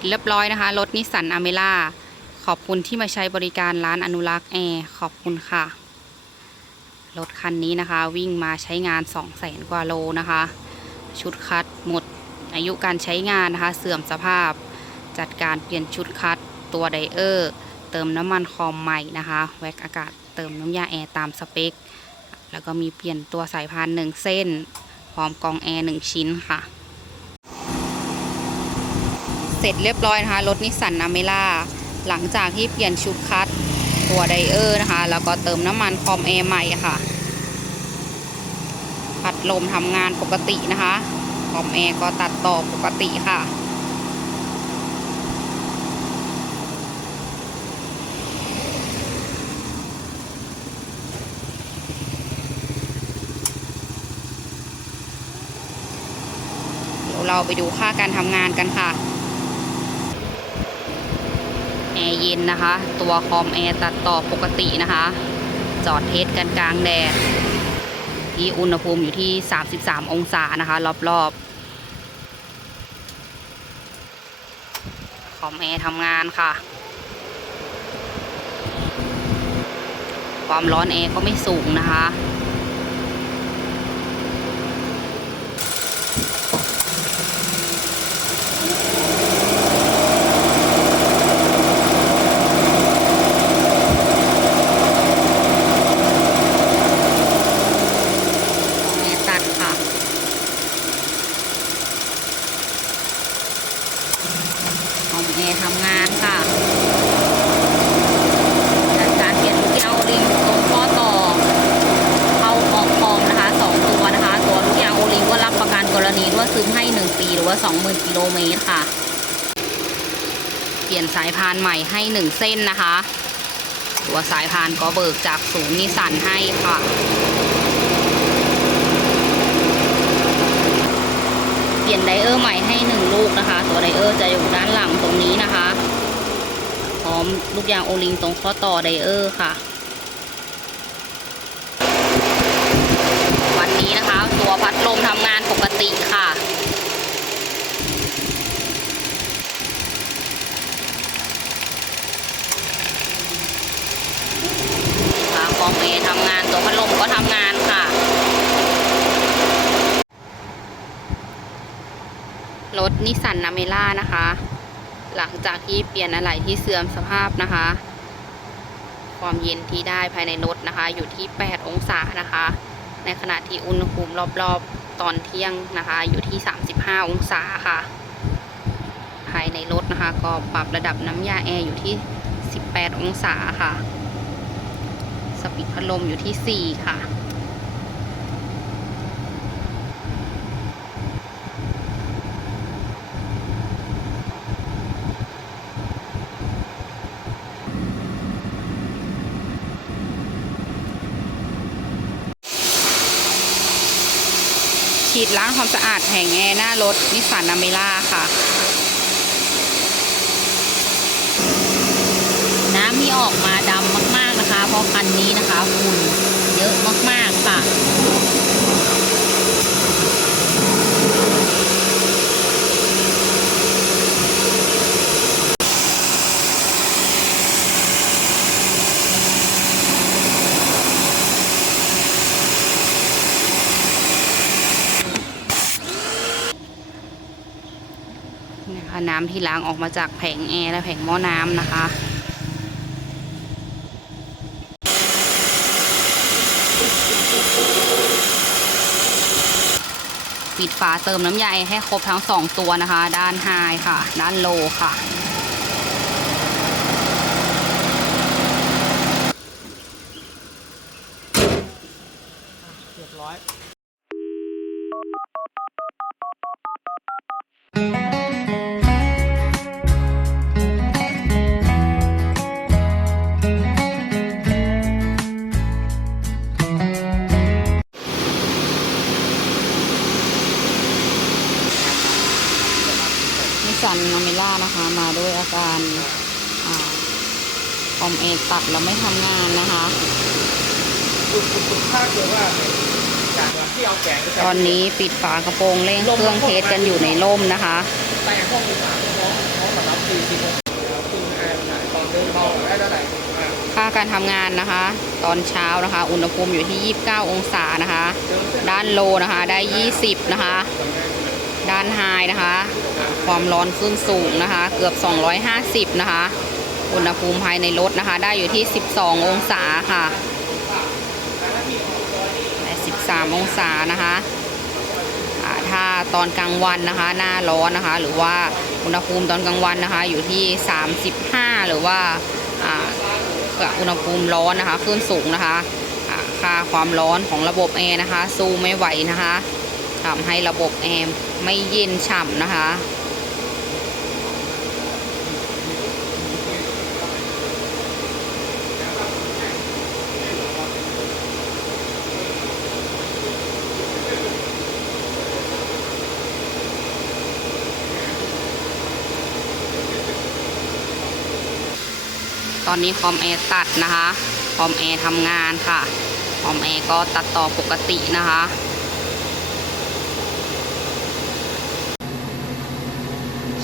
จเรียบร้อยนะคะ รถนิสสันอเมร่า ขอบคุณที่มาใช้บริการร้านอนุรักษ์แอร์ ขอบคุณค่ะ รถคันนี้นะคะ วิ่งมาใช้งาน2 0 0แสนกว่าโลนะคะ ชุดคัดหมดอายุการใช้งานนะคะ เสื่อมสภาพ จัดการเปลี่ยนชุดคัดตัวไดเออร์ เติมน้ำมันคอมใหม่นะคะ แว็กอากาศเติมน้ำยาแอร์ตามสเปค แล้วก็มีเปลี่ยนตัวสายพานหนึ่งเส้น พร้อมกองแอร์หนึ่งชิ้นค่ะ เสร็จเรียบร้อยนะคะ รถนิสสันอเมร่าหลังจากที่เปลี่ยนชุดคัดตัวไดเออร์นะคะ แล้วก็เติมน้ำมันคอมแอร์ใหม่ค่ะ พัดลมทำงานปกตินะคะ คอมแอร์ก็ตัดต่อปกติค่ะเดี๋ยวเราไปดูค่าการทำงานกันค่ะ เย็นนะคะ ตัวคอมแอร์ตัดต่อปกตินะคะ จอดเทสกันกลางแดด ที่อุณหภูมิอยู่ที่ 33 องศานะคะ รอบๆ คอมแอร์ทำงานค่ะ ความร้อนแอร์ก็ไม่สูงนะคะ แอร์ตัดค่ะ คอมแอร์ทำงานค่ะจัดการเปลี่ยนลูกยางโอลิงตรงข้อต่อ เข้าออกคอมนะคะสองตัวนะคะ ตัวลูกยางโอลิงก็รับประกันกรณีรั่วซึมให้ 1 ปีหรือว่า 20,000กิโลเมตรค่ะ เปลี่ยนสายพาน ใหม่ให้ 1 เส้นนะคะ ตัวสายพานก็เบิกจากศูนย์นิสสันให้ค่ะเปลี่ยนไดเออร์ใหม่ให้หนึ่งลูกนะคะ ตัวไดเออร์จะอยู่ด้านหลังตรงนี้นะคะพร้อมลูกยางโอลิงตรงข้อต่อไดเออร์ค่ะวันนี้นะคะ ตัวพัดลมทำงานปกติค่ะ ค่ะคอมเอ ทำงานตัวพัดลมก็ทำงานค่ะ รถนิสสันนาเมล่านะคะ หลังจากที่เปลี่ยนอะไหล่ที่เสื่อมสภาพนะคะ ความเย็นที่ได้ภายในรถนะคะ อยู่ที่ 8 องศานะคะ ในขณะที่อุณหภูมิรอบๆตอนเที่ยงนะคะ อยู่ที่ 35 องศาค่ะ ภายในรถนะคะ ก็ปรับระดับน้ำยาแอร์อยู่ที่ 18 องศาค่ะ สปีดพัดลมอยู่ที่ 4 ค่ะ ฉีดล้างความสะอาดแผงแอร์หน้ารถนิสสันนาเมล่าค่ะ น้ำที่ออกมาดำมาก ๆนะ คันนี้นะคะฝุ่นเยอะมากๆค่ะนี่ค่ะน้ำที่ล้างออกมาจากแผงแอร์และแผงหม้อน้ำนะคะ ปิดฝาเติมน้ำยาให้ครบทั้งสองตัวนะคะ ด้านไฮค่ะ ด้านโลค่ะานะคะมาด้วยอาการอ่าคอมเอตัดแล้วไม่ทำงานนะคะถ้าเกิดว่าจากที่เอาแกงตอนนี้ปิดฝากระโปรงเร่งเครื่องเทสกันอยู่ในร่มนะคะแต่ห้องโดยสารพร้อมพร้อมกับรับสี่สิบองศาคือไอ้ตอนเดินเบาได้เท่าไหร่อ่าค่าการทำงานนะคะ ตอนเช้านะคะ อุณหภูมิอยู่ที่ 29 องศานะคะเดินเส้นด้านโลนะคะได้ 20 นะคะ ด้านไฮนะคะ ความร้อนขึ้นสูงนะคะ เกือบ 250 นะคะ อุณหภูมิภายในรถนะคะ ได้อยู่ที่ 12 องศาค่ะได้13 องศานะคะถ้าตอนกลางวันนะคะ หน้าร้อนนะคะ หรือว่าอุณหภูมิตอนกลางวันนะคะ อยู่ที่ 35 หรือว่าอ่าอุณหภูมิร้อนนะคะ ขึ้นสูงนะคะค่าความร้อนของระบบแอร์นะคะ สู้ไม่ไหวนะคะ ทำให้ระบบแอร์ไม่เย็นฉ่ำนะคะตอนนี้คอมแอร์ตัดนะคะ คอมแอร์ทำงานค่ะ คอมแอร์ก็ตัดต่อปกตินะคะ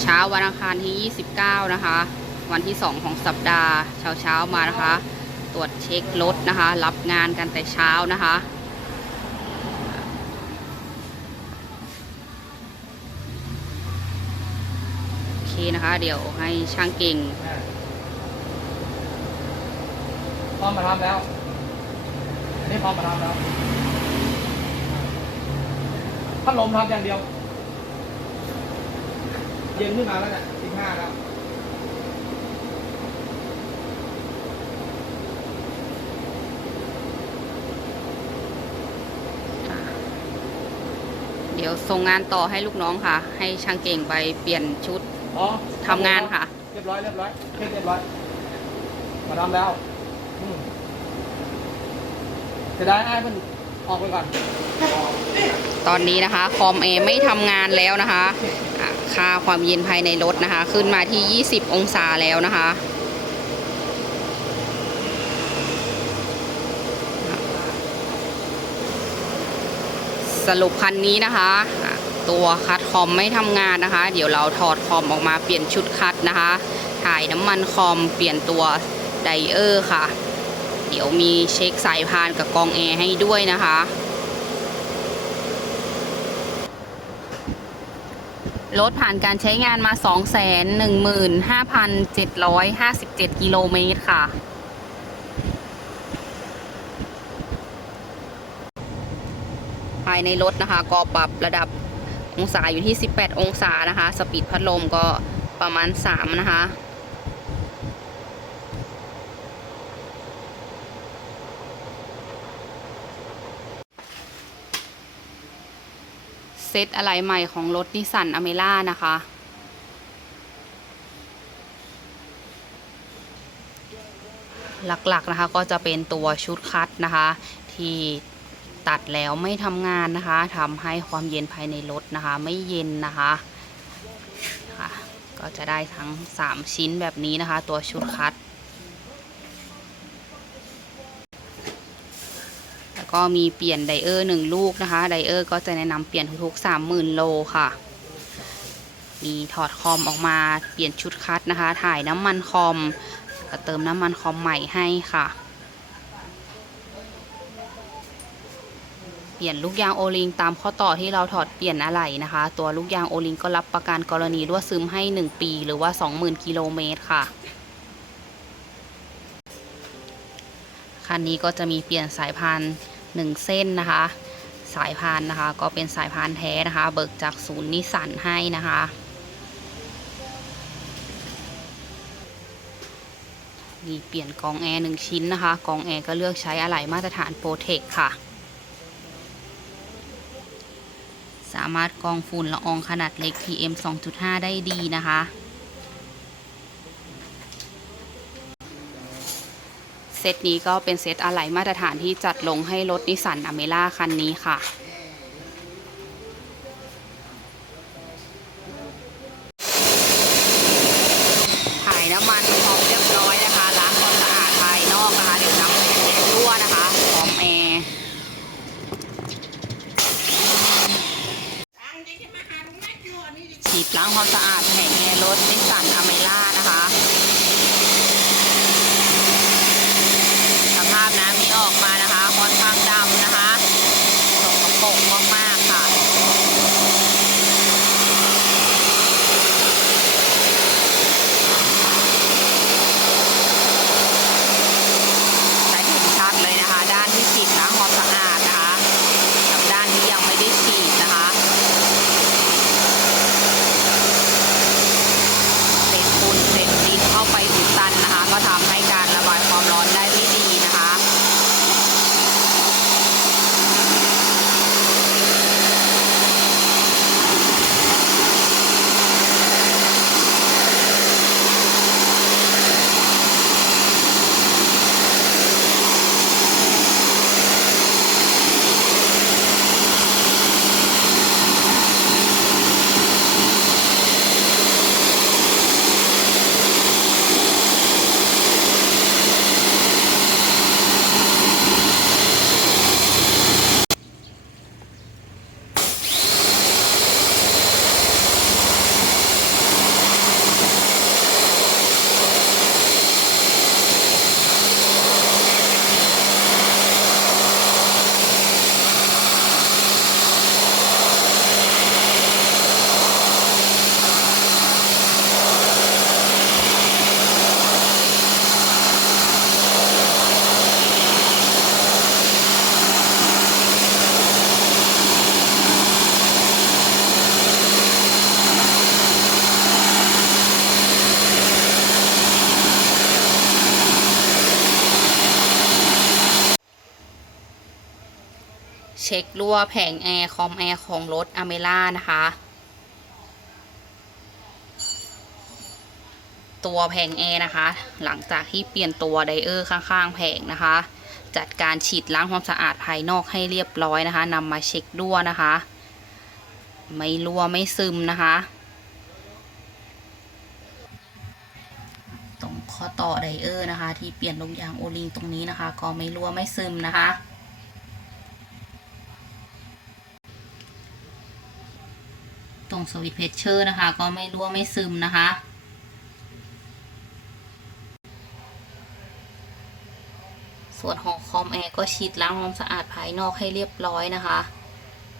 เช้าวันอังคารที่ 29 นะคะ วันที่ 2 ของสัปดาห์ เช้าเช้ามานะคะ ตรวจเช็ครถนะคะ รับงานกันแต่เช้านะคะโอเคนะคะ เดี๋ยวให้ช่างเก่งพร้อมมาทำแล้วอันนี้พร้อมมาทำแล้วพัดลมทำอย่างเดียว เย็นขึ้นมาแล้วเนี่ยสิบห้าแล้วเดี๋ยวส่งงานต่อให้ลูกน้องค่ะ ให้ช่างเก่งไปเปลี่ยนชุดอ๋อทำงานค่ะ เรียบร้อยเรียบร้อยเช็คเรียบร้อย มาทำแล้วอืมจะได้ไอ้มันออกไปก่อน ตอนนี้นะคะ คอมเอไม่ทำงานแล้วนะคะอะ ค่าความเย็นภายในรถนะคะ ขึ้นมาที่ 20 องศาแล้วนะคะ สรุปคันนี้นะคะ ตัวคัดคอมไม่ทำงานนะคะ เดี๋ยวเราถอดคอมออกมาเปลี่ยนชุดคัดนะคะ ถ่ายน้ำมันคอมเปลี่ยนตัวไดเออร์ค่ะ เดี๋ยวมีเช็คสายพานกับกองแอร์ให้ด้วยนะคะ รถผ่านการใช้งานมา 215,757 กิโลเมตรค่ะ ภายในรถนะคะก็ปรับระดับองศาอยู่ที่ 18 องศานะคะ สปีดพัดลมก็ประมาณ 3 นะคะ ซตอะไรใหม่ของรถนิสสันอเมร่านะคะ หลักๆนะคะก็จะเป็นตัวชุดคัดนะคะ ที่ตัดแล้วไม่ทำงานนะคะทำให้ความเย็นภายในรถนะคะ ไม่เย็นนะคะคะก็จะได้ทั้ง 3 ชิ้นแบบนี้นะคะ ตัวชุดคัด ก็มีเปลี่ยนไดเออร์หนึ่งลูกนะคะ ไดเออร์ก็จะแนะนำเปลี่ยนทุกๆ30,000 โลค่ะ มีถอดคอมออกมาเปลี่ยนชุดคัดนะคะ ถ่ายน้ำมันคอมก็เติมน้ำมันคอมใหม่ให้ค่ะ เปลี่ยนลูกยางโอลิงตามข้อต่อที่เราถอดเปลี่ยนอะไรนะคะ ตัวลูกยางโอลิงก็รับประกันกรณีรั่วซึมให้ 1 ปี หรือว่า 20,000 กิโลเมตรค่ะคันนี้ก็จะมีเปลี่ยนสายพันธุ์ 1 เส้นนะคะ สายพานนะคะ ก็เป็นสายพานแท้นะคะ เบิกจากศูนย์นิสันให้นะคะนี่เปลี่ยนกองแอร์หนึ่งชิ้นนะคะกองแอร์ก็เลือกใช้อะไหล่มาตรฐานโปรเทคค่ะ สามารถกองฝุ่นละอองขนาดเล็ก PM 2.5 ได้ดีนะคะ เซตนี้ก็เป็นเซตอะไหล่มาตรฐานที่จัดลงให้รถนิสสันอเมร่าคันนี้ค่ะถ่ายน้ำมันพร้อมเรียบร้อยนะคะล้างความสะอาด เช็ครั่วแผงแอร์คอมแอร์ของรถอเมร่านะคะ ตัวแผงแอร์นะคะ หลังจากที่เปลี่ยนตัวไดเออร์ข้างๆ แผงนะคะ จัดการฉีดล้างความสะอาดภายนอกให้เรียบร้อยนะคะนำมาเช็ครั่วนะคะ ไม่รั่วไม่ซึมนะคะตรงข้อต่อไดเออร์นะคะ ที่เปลี่ยนลงยางโอลิงตรงนี้นะคะ ก็ไม่รั่วไม่ซึมนะคะ รงสวิตเพชเชอร์นะคะ ก็ไม่รั่วไม่ซึมนะคะ ส่วนของคอมแอร์ก็ฉีดล้างความสะอาดภายนอกให้เรียบร้อยนะคะ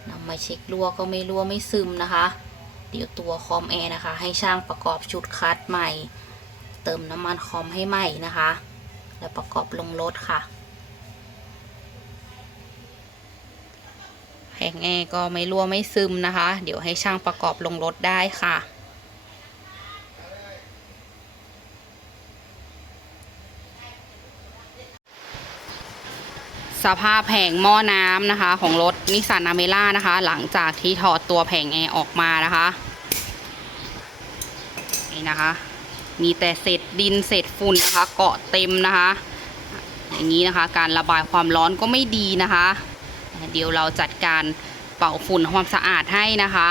นำมาเช็ครั่วก็ไม่รั่วไม่ซึมนะคะ เดี๋ยวตัวคอมแอร์นะคะ ให้ช่างประกอบชุดคัดใหม่ เติมน้ำมันคอมให้ใหม่นะคะ แล้วประกอบลงรถค่ะ แผงแอร์ก็ไม่รั่วไม่ซึมนะคะ เดี๋ยวให้ช่างประกอบลงรถได้ค่ะสภาพแผงหม้อน้ำนะคะ ของรถนิสสันอเมร่านะคะ หลังจากที่ถอดตัวแผงแอร์ออกมานะคะนี่นะคะ มีแต่เศษดินเศษฝุ่นนะคะ เกาะเต็มนะคะ อย่างนี้นะคะ การระบายความร้อนก็ไม่ดีนะคะ เดี๋ยวเราจัดการเป่าฝุ่นความสะอาดให้นะคะ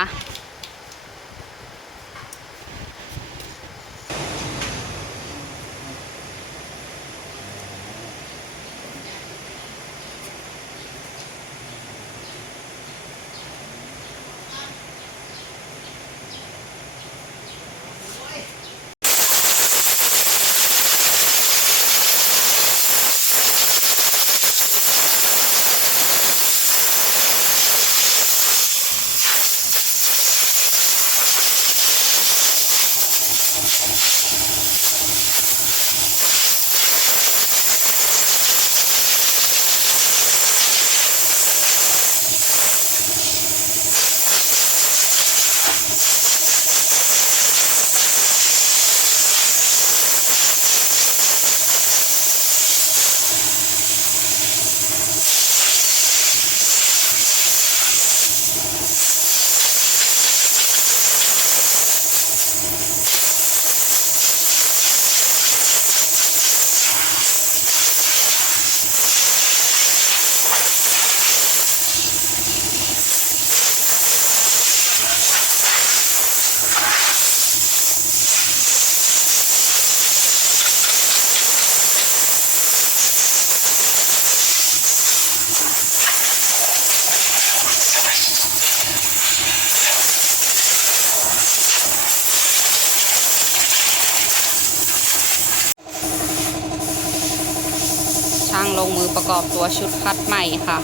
กอบตัวชุดคัดใหม่ค่ะ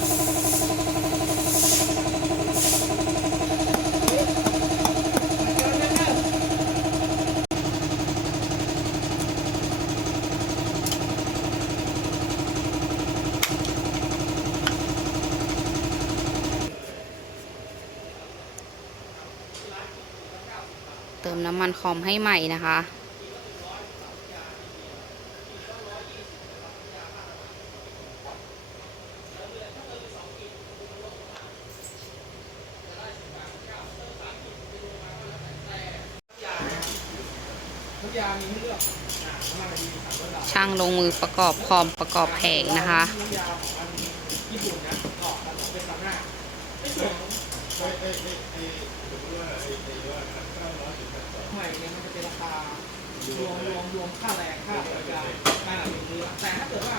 เติมน้ำมันคอมให้ใหม่นะคะ น้ำยามีให้เลือกอ่าน้ำมันดีสามร้อยบาท ช่างลงมือประกอบคอมประกอบแผงนะคะใหม่เนี่ยมันจะเป็นราคารวมรวมรวมค่าแรงค่าบริการค่าหนึ่งเรือแต่ถ้าเกิดว่า